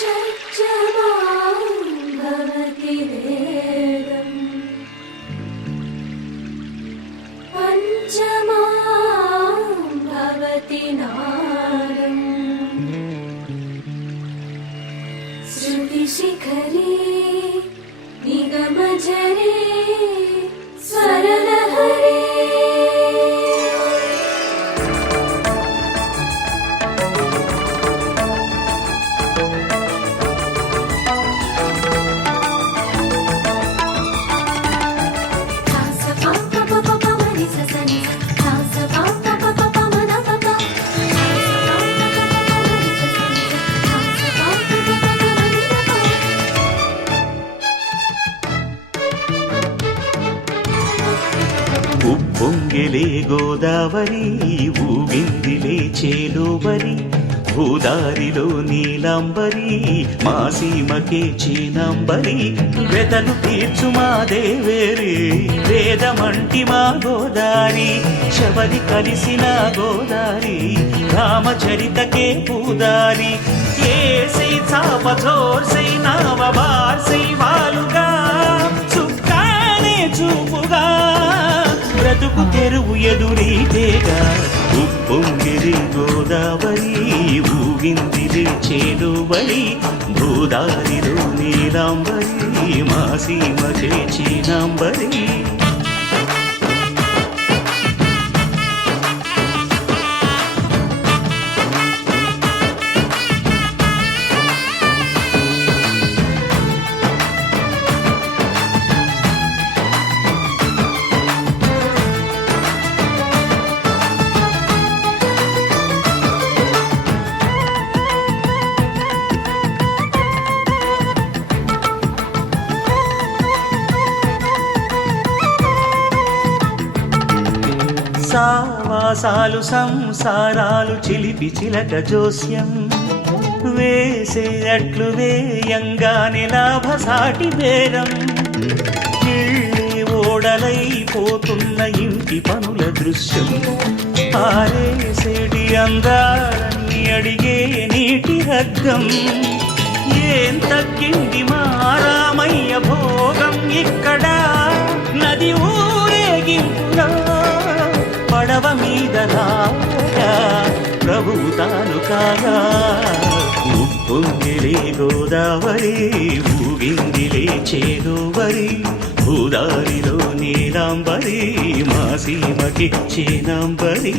షట్జమాం భవతి వేదం పంచమాం భవతి నాదం శృతిశిఖరే నిగమజరే స్వరలహరే ఉప్పొంగిలే గోదావరి ఊగిందిలే చేలోబరి భూదారిలో నీలాంబరి మా సీమకే చీనాంబరి వెతలు తీర్చు మా దేవేరి వేదమంటి మా గోదారి శబరి కలిసిన గోదారి రామచరితకే పూదారి ఏసై చాపచోర్సై నావబార్సై వాలుగా చుక్కానే చూపుగా బ్రతుకు తెరువు ఎదురీతేగా ఉప్పొంగిరి గోదావరి ఊగిందిరి చేలువరి భూదారిలో నీలాంబరి మా సీమకే చీనాంబరి సావాసాలు సంసారాలు చిలిపి చిలక జోస్యం వేసే అట్లు వేయంగానే లాభసాటి బేరం ఇళ్ళే ఓడలైపోతున్న ఇంటి పనుల దృశ్యం ఆరేసేటి అందాలన్నీ అడిగే నీటి రగ్గం ఏం తగ్గింది మా రామయ్య భోగం ఇక్కడ నది ఊరేగింపులో పడవ మీద రాగా ప్రభువు తాను కాగా ఉప్పొంగిలే గోదావరి ఊగిందిలే చేలోవరి భూదారిలో నీలాంబరి మా సీమకి చీనాంబరి